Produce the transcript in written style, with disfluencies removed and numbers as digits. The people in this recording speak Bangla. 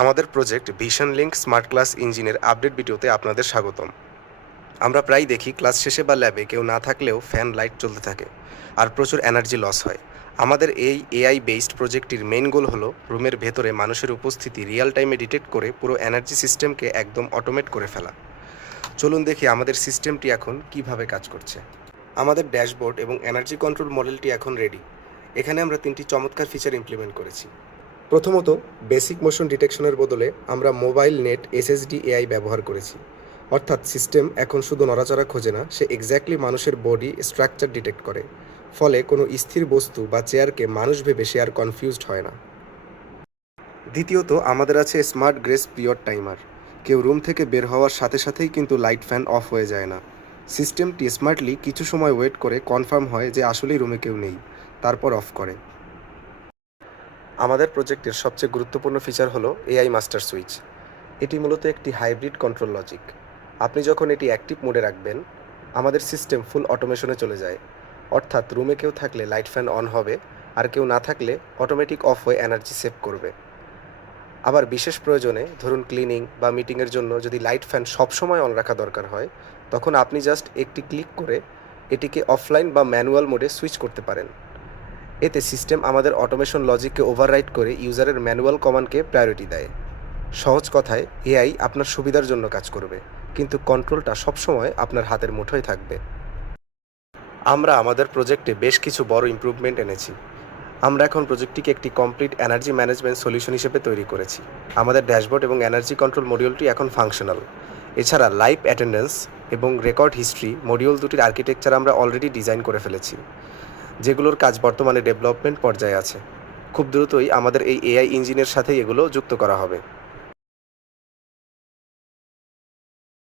আমাদের project vision link smart class ইঞ্জিনের আপডেট ভিডিওতে আপনাদের স্বাগতম। আমরা প্রায় দেখি ক্লাস শেষে বা ল্যাবে কেউ না থাকলেও ফ্যান লাইট চলতে থাকে আর প্রচুর এনার্জি লস হয়। আমাদের এই এআই বেসড প্রজেক্টটির মেইন গোল হলো রুমের ভেতরে মানুষের উপস্থিতি রিয়েল টাইমে ডিটেক্ট করে পুরো এনার্জি সিস্টেমকে একদম অটোমেট করে ফেলা। চলুন দেখি আমাদের সিস্টেমটি এখন কিভাবে কাজ করছে। আমাদের ড্যাশবোর্ড এবং এনার্জি কন্ট্রোল মডেলটি এখন রেডি। এখানে আমরা 3টি চমৎকার ফিচার ইমপ্লিমেন্ট করেছি। প্রথমত, বেসিক মোশন ডিটেকশনের বদলে আমরা মোবাইল নেট এসএসডি এআই ব্যবহার করেছি। অর্থাৎ সিস্টেম এখন শুধু নড়াচড়া খোঁজে না, সে এক্স্যাক্টলি মানুষের বডি স্ট্রাকচার ডিটেক্ট করে। ফলে কোনো স্থির বস্তু বা চেয়ারকে মানুষ ভেবে সে আর কনফিউজড হয় না। দ্বিতীয়ত, আমাদের আছে স্মার্ট গ্রেস পিরিয়ড টাইমার। কেউ রুম থেকে বের হওয়ার সাথে সাথেই কিন্তু লাইট ফ্যান অফ হয়ে যায় না। সিস্টেমটি স্মার্টলি কিছু সময় ওয়েট করে কনফার্ম হয় যে আসলেই রুমে কেউ নেই, তারপর অফ করে। আমাদের প্রজেক্টের সবচেয়ে গুরুত্বপূর্ণ ফিচার হলো এআই মাস্টার সুইচ। এটি মূলত একটি হাইব্রিড কন্ট্রোল লজিক। আপনি যখন এটি অ্যাক্টিভ মোডে রাখবেন, আমাদের সিস্টেম ফুল অটোমেশনে চলে যায়। অর্থাৎ রুমে কেউ থাকলে লাইট ফ্যান অন হবে, আর কেউ না থাকলে অটোমেটিক অফ হয়ে এনার্জি সেভ করবে। আবার বিশেষ প্রয়োজনে, ধরুন ক্লিনিং বা মিটিংয়ের জন্য যদি লাইট ফ্যান সবসময় অন রাখা দরকার হয়, তখন আপনি জাস্ট একটি ক্লিক করে এটিকে অফলাইন বা ম্যানুয়াল মোডে সুইচ করতে পারেন। এতে সিস্টেম আমাদের অটোমেশন লজিককে ওভাররাইড করে ইউজারের ম্যানুয়াল কমান্ডকে প্রায়োরিটি দেয়। সহজ কথায়, এআই আপনার সুবিধার জন্য কাজ করবে, কিন্তু কন্ট্রোলটা সবসময় আপনার হাতের মুঠোয় থাকবে। আমরা আমাদের প্রজেক্টে বেশ কিছু বড় ইমপ্রুভমেন্ট এনেছি। আমরা এখন প্রজেক্টটিকে একটি কমপ্লিট এনার্জি ম্যানেজমেন্ট সলিউশন হিসেবে তৈরি করেছি। আমাদের ড্যাশবোর্ড এবং এনার্জি কন্ট্রোল মডিউলটি এখন ফাংশনাল। এছাড়া লাইভ অ্যাটেন্ডেন্স এবং রেকর্ড হিস্ট্রি মডিউল দুটির আর্কিটেকচার আমরা অলরেডি ডিজাইন করে ফেলেছি, যেগুলোর কাজ বর্তমানে ডেভেলপমেন্ট পর্যায়ে আছে। খুব দ্রুতই আমাদের এই এআই ইঞ্জিনের সাথেই এগুলো যুক্ত করা হবে।